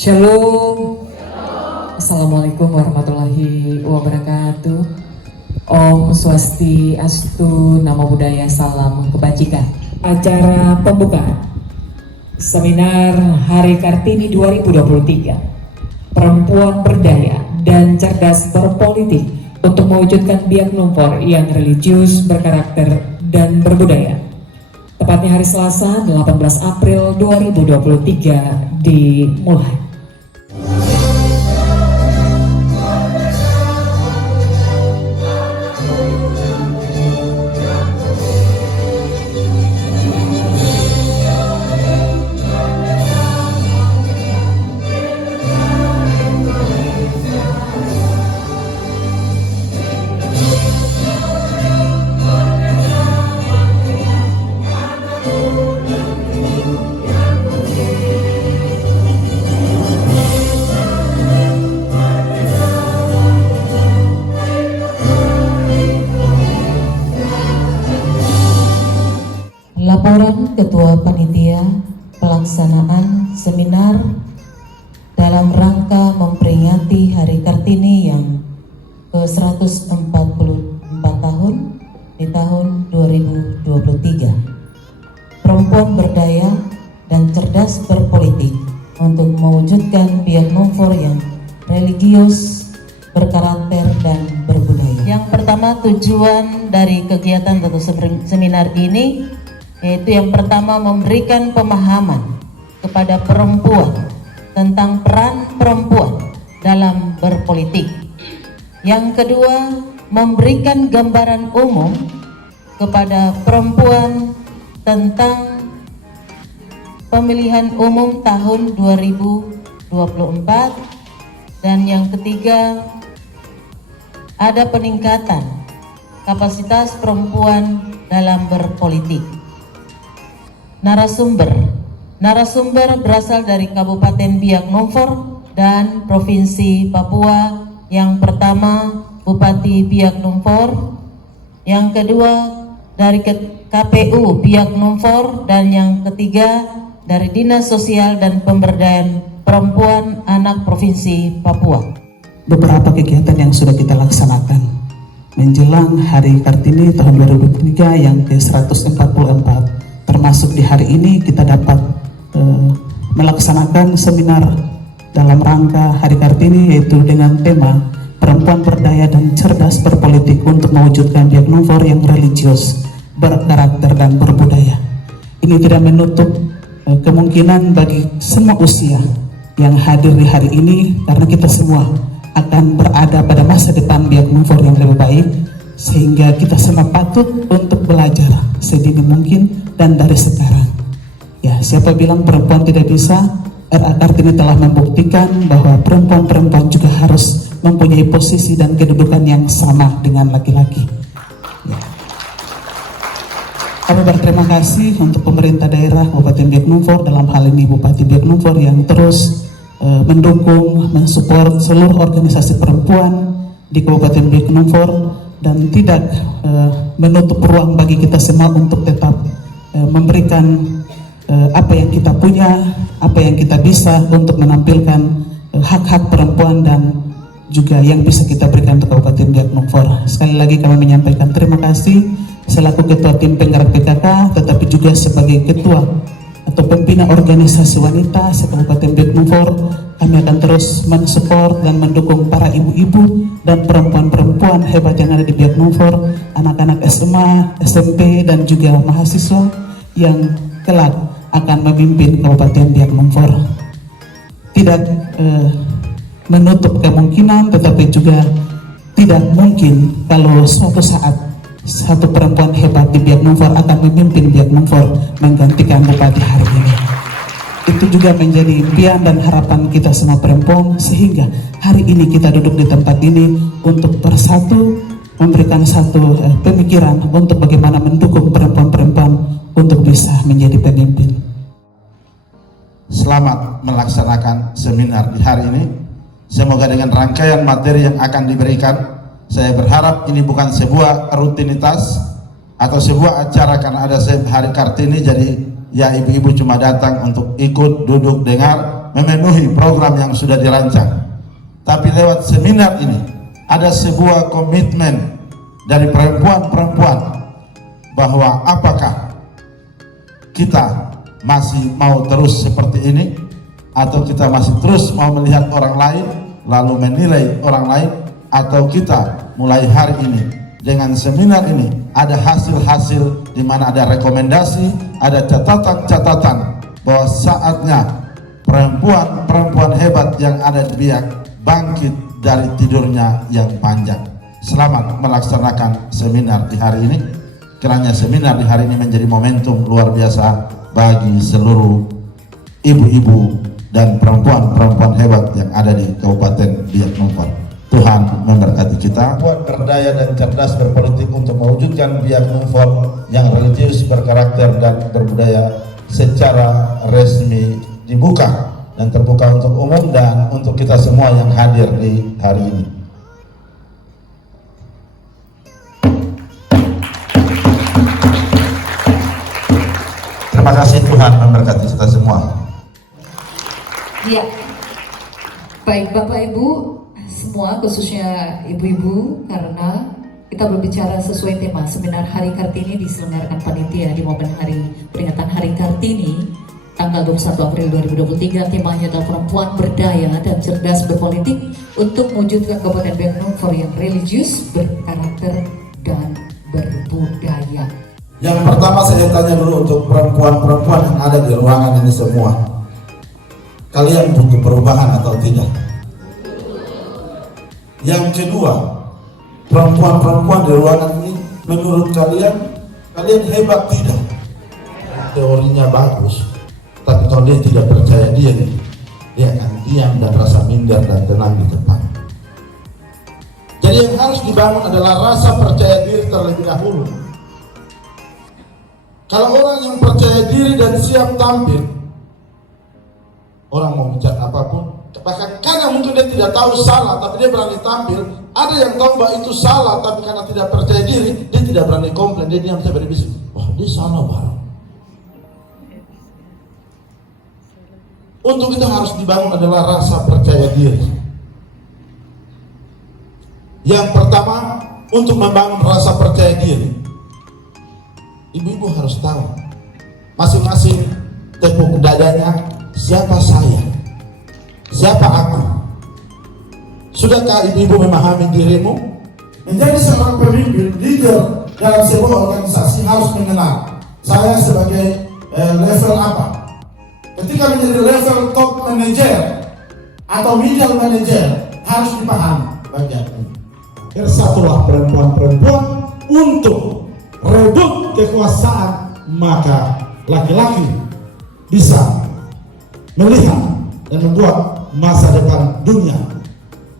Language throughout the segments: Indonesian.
Shalom. Assalamualaikum warahmatullahi wabarakatuh. Om Swastiastu, Namo Buddhaya, salam kebajikan. Acara pembukaan Seminar Hari Kartini 2023, Perempuan Berdaya dan Cerdas Berpolitik untuk mewujudkan Biak Numfor yang religius, berkarakter, dan berbudaya. Tepatnya hari Selasa 18 April 2023 dimulai. Laporan Ketua Panitia Pelaksanaan Seminar dalam rangka memperingati Hari Kartini yang ke-144 tahun di tahun 2023. Perempuan berdaya dan cerdas berpolitik untuk mewujudkan Biak Numfor yang religius, berkarakter, dan berbudaya. Yang pertama, tujuan dari kegiatan atau seminar ini yaitu yang pertama, memberikan pemahaman kepada perempuan tentang peran perempuan dalam berpolitik. Yang kedua, memberikan gambaran umum kepada perempuan tentang pemilihan umum tahun 2024. Dan yang ketiga, ada peningkatan kapasitas perempuan dalam berpolitik. Narasumber berasal dari Kabupaten Biak Numfor dan Provinsi Papua. Yang pertama, Bupati Biak Numfor. Yang kedua, dari KPU Biak Numfor. Dan yang ketiga, dari Dinas Sosial dan Pemberdayaan Perempuan Anak Provinsi Papua. Beberapa kegiatan yang sudah kita laksanakan menjelang Hari Kartini tahun 2023 yang ke-144. Termasuk di hari ini kita dapat melaksanakan seminar dalam rangka Hari Kartini, yaitu dengan tema Perempuan Berdaya dan Cerdas Berpolitik untuk mewujudkan Biak Numfor yang religius, berkarakter, dan berbudaya. Ini tidak menutup kemungkinan bagi semua usia yang hadir di hari ini, karena kita semua akan berada pada masa depan Biak Numfor yang lebih baik, sehingga kita semua patut untuk belajar sedini mungkin dan dari sekarang. Ya, siapa bilang perempuan tidak bisa? RA Kartini telah membuktikan bahwa perempuan-perempuan juga harus mempunyai posisi dan kedudukan yang sama dengan laki-laki. Ya. Kami berterima kasih untuk pemerintah daerah Kabupaten Biak Numfor, dalam hal ini Bupati Biak Numfor, yang terus mendukung, mensupport seluruh organisasi perempuan di Kabupaten Biak Numfor, dan tidak menutup ruang bagi kita semua untuk tetap memberikan apa yang kita punya, apa yang kita bisa untuk menampilkan hak-hak perempuan dan juga yang bisa kita berikan untuk Kabupaten Biak Numfor. Sekali lagi kami menyampaikan terima kasih selaku Ketua Tim Penggerak PKK, tetapi juga sebagai Ketua atau Pembina Organisasi Wanita se-Kabupaten Biak Numfor. Kami akan terus mensupport dan mendukung para ibu-ibu dan perempuan-perempuan hebat yang ada di Biak Numfor, anak-anak SMA, SMP, dan juga mahasiswa yang kelak akan memimpin Kabupaten Biak Numfor. Tidak menutup kemungkinan, tetapi juga tidak mungkin kalau suatu saat satu perempuan hebat di Biak Numfor akan memimpin Biak Numfor menggantikan Bupati hari ini. Itu juga menjadi impian dan harapan kita semua perempuan, sehingga hari ini kita duduk di tempat ini untuk bersatu memberikan satu pemikiran untuk bagaimana mendukung perempuan-perempuan untuk bisa menjadi pemimpin. Selamat melaksanakan seminar di hari ini. Semoga dengan rangkaian materi yang akan diberikan, saya berharap ini bukan sebuah rutinitas atau sebuah acara karena ada Hari Kartini jadi ya ibu-ibu cuma datang untuk ikut duduk dengar, memenuhi program yang sudah dirancang. Tapi lewat seminar ini ada sebuah komitmen dari perempuan-perempuan bahwa apakah kita masih mau terus seperti ini, atau kita masih terus mau melihat orang lain lalu menilai orang lain, atau kita mulai hari ini dengan seminar ini ada hasil-hasil di mana ada rekomendasi, ada catatan-catatan bahwa saatnya perempuan-perempuan hebat yang ada di Biak bangkit dari tidurnya yang panjang. Selamat melaksanakan seminar di hari ini. Kiranya seminar di hari ini menjadi momentum luar biasa bagi seluruh ibu-ibu dan perempuan-perempuan hebat yang ada di Kabupaten Biak Numfor. Tuhan memberkati kita. Buat berdaya dan cerdas berpolitik untuk mewujudkan Biak Numfor yang religius, berkarakter dan berbudaya secara resmi dibuka dan terbuka untuk umum dan untuk kita semua yang hadir di hari ini. Terima kasih, Tuhan memberkati kita semua. Ya, baik Bapak Ibu semua, khususnya ibu-ibu, karena kita berbicara sesuai tema seminar Hari Kartini diselenggarakan panitia di momen peringatan Hari Kartini tanggal 21 April 2023. Temanya adalah perempuan berdaya dan cerdas berpolitik untuk mewujudkan Kabupaten Biak Numfor yang religius, berkarakter dan berbudaya. Yang pertama saya tanya dulu untuk perempuan-perempuan yang ada di ruangan ini semua. Kalian butuh perubahan atau tidak? Yang kedua, perempuan-perempuan di ruangan ini menurut kalian hebat tidak? Teorinya bagus, tapi kalau dia tidak percaya diri, dia akan diam dan rasa minder dan tenang di tempat. Jadi yang harus dibangun adalah rasa percaya diri terlebih dahulu. Kalau orang yang percaya diri dan siap tampil, orang mau bicara apapun, bahkan karena mungkin dia tidak tahu salah, tapi dia berani tampil. Ada yang tahu bahwa itu salah, tapi karena tidak percaya diri, dia tidak berani komplain, dia diam saja berbisik. Wah, dia salah barang. Untuk itu harus dibangun adalah rasa percaya diri. Yang pertama, untuk membangun rasa percaya diri, ibu-ibu harus tahu masing-masing tepuk dadanya, siapa saya, siapa aku. Sudahkah ibu-ibu memahami dirimu? Menjadi seorang pemimpin, leader dalam sebuah organisasi harus mengenal saya sebagai level apa. Ketika menjadi level top manager atau middle manager harus dipahami bagian ini. Bersatulah perempuan-perempuan untuk rebut kekuasaan, maka laki-laki bisa melihat dan membuat masa depan dunia,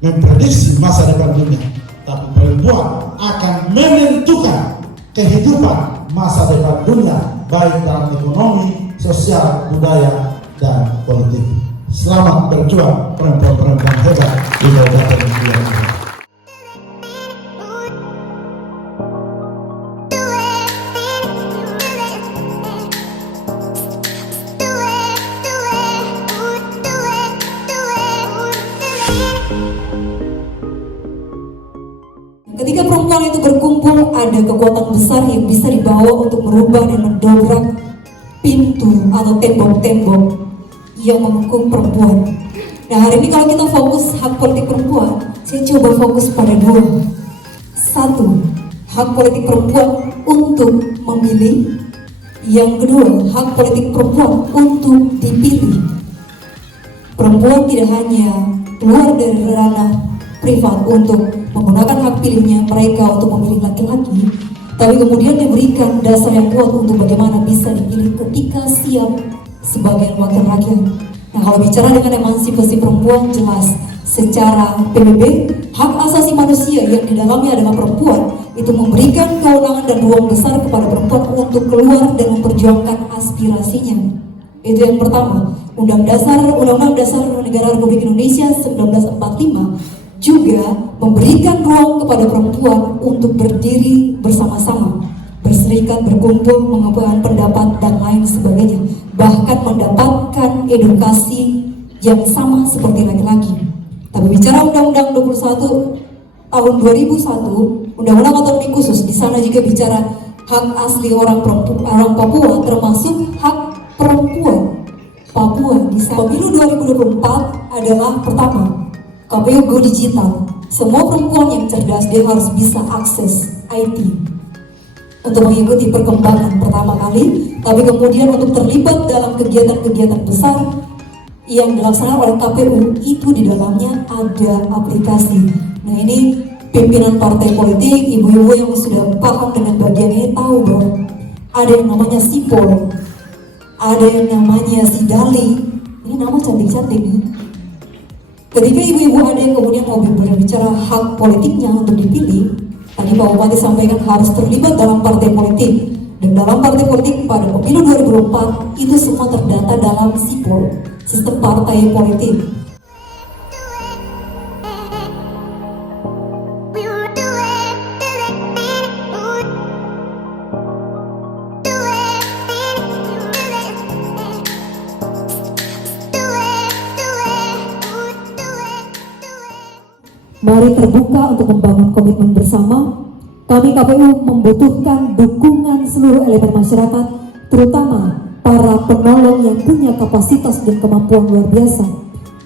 memprediksi masa depan dunia, tapi perempuan akan menentukan kehidupan masa depan dunia, baik dalam ekonomi, sosial, budaya, dan politik. Selamat berjuang perempuan-perempuan hebat di Kabupaten Biak. Ketika perempuan itu berkumpul, ada kekuatan besar yang bisa dibawa untuk merubah dan mendobrak pintu atau tembok-tembok yang menghukum perempuan. Nah, hari ini kalau kita fokus hak politik perempuan, saya coba fokus pada dua. Satu, hak politik perempuan untuk memilih. Yang kedua, hak politik perempuan untuk dipilih. Perempuan tidak hanya keluar dari ranah privat untuk menggunakan hak pilihnya mereka untuk memilih laki-laki, tapi kemudian diberikan dasar yang kuat untuk bagaimana bisa dipilih ketika siap sebagai wakil rakyat. Nah, kalau bicara dengan emansipasi perempuan, jelas secara PBB, hak asasi manusia yang di dalamnya adalah perempuan, itu memberikan kewenangan dan ruang besar kepada perempuan untuk keluar dan memperjuangkan aspirasinya. Itu yang pertama. Undang-Undang Dasar Negara Republik Indonesia 1945 juga memberikan ruang kepada perempuan untuk berdiri bersama-sama, berserikat, berkumpul, mengemukakan pendapat dan lain sebagainya, bahkan mendapatkan edukasi yang sama seperti laki-laki. Tapi bicara Undang-Undang 21 tahun 2001, Undang-Undang Otonomi Khusus, di sana juga bicara hak asli orang Papua, termasuk hak perempuan Papua. Di pemilu 2024 adalah pertama, KPU Go Digital. Semua perempuan yang cerdas dia harus bisa akses IT untuk mengikuti perkembangan pertama kali, tapi kemudian untuk terlibat dalam kegiatan-kegiatan besar yang dilaksanakan oleh KPU itu di dalamnya ada aplikasi. Nah, ini pimpinan partai politik, ibu-ibu yang sudah paham dengan bagian ini tahu bahwa ada yang namanya Sipol, ada yang namanya Sidali. Ini nama cantik-cantik nih. Ketika ibu-ibu ada yang kemudian mau berbicara hak politiknya untuk dipilih, tadi Pak Bupati sampaikan harus terlibat dalam partai politik. Dan dalam partai politik pada pemilu 2024 itu semua terdata dalam Sipol, sistem partai politik. Mari terbuka untuk membangun komitmen bersama. Kami KPU membutuhkan dukungan seluruh elemen masyarakat, terutama para penolong yang punya kapasitas dan kemampuan luar biasa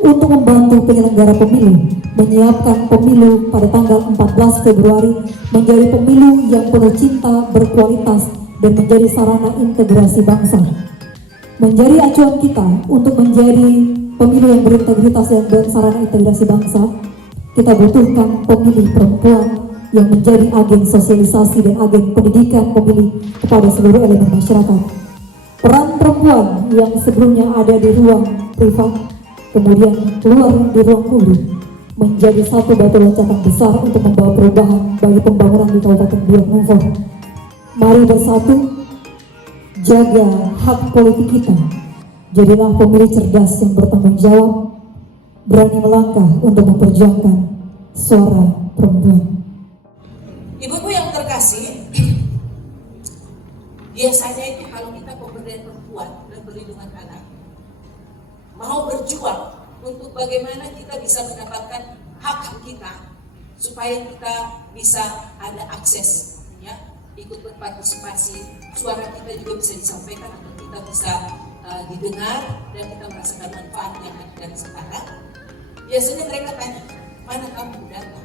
untuk membantu penyelenggara pemilu menyiapkan pemilu pada tanggal 14 Februari menjadi pemilu yang penuh cinta, berkualitas, dan menjadi sarana integrasi bangsa. Menjadi acuan kita untuk menjadi pemilu yang berintegritas dan sarana integrasi bangsa, kita butuhkan pemilih perempuan yang menjadi agen sosialisasi dan agen pendidikan pemilih kepada seluruh elemen masyarakat. Peran perempuan yang sebelumnya ada di ruang privat, kemudian keluar di ruang publik, menjadi satu batu loncatan besar untuk membawa perubahan bagi pembangunan di Kabupaten Biak Numfor. Mari bersatu, jaga hak politik kita. Jadilah pemilih cerdas yang bertanggung jawab, berani melangkah untuk memperjuangkan suara perempuan. Ibu-ibu yang terkasih, biasanya itu kalau kita pemberdayaan perempuan dan perlindungan anak, mau berjuang untuk bagaimana kita bisa mendapatkan hak-hak kita, supaya kita bisa ada akses, ya, ikut berpartisipasi, suara kita juga bisa disampaikan atau kita bisa didengar dan kita merasakan manfaat yang ada dari sekarang. Biasanya mereka tanya, mana kamu data?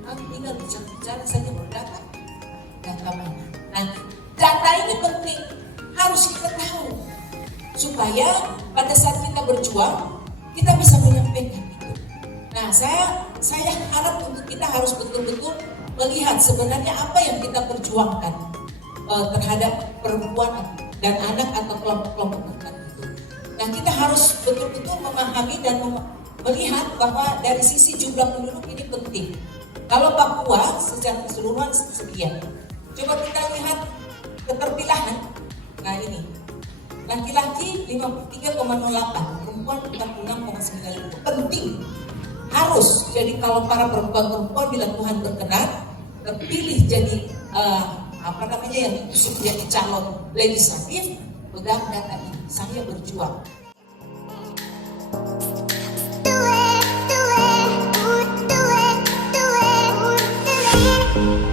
Kami tinggal bicara saja berdata. Data mana? Nah, data ini penting, harus kita tahu supaya pada saat kita berjuang kita bisa menyampaikan itu. Nah, saya harap untuk kita harus betul-betul melihat sebenarnya apa yang kita perjuangkan terhadap perempuan dan anak atau kelompok-kelompok tertentu. Nah, kita harus betul-betul memahami dan melihat bahwa dari sisi jumlah penduduk ini penting. Kalau Papua secara keseluruhan sekian. Coba kita lihat keterpilahan. Nah, ini laki-laki 53,08, perempuan 46,95. Penting, harus. Jadi kalau para perempuan bila Tuhan berkenan terpilih jadi yang diusung jadi calon legislatif, pegang data ini. Saya berjuang. Do it, do it, do it, do it.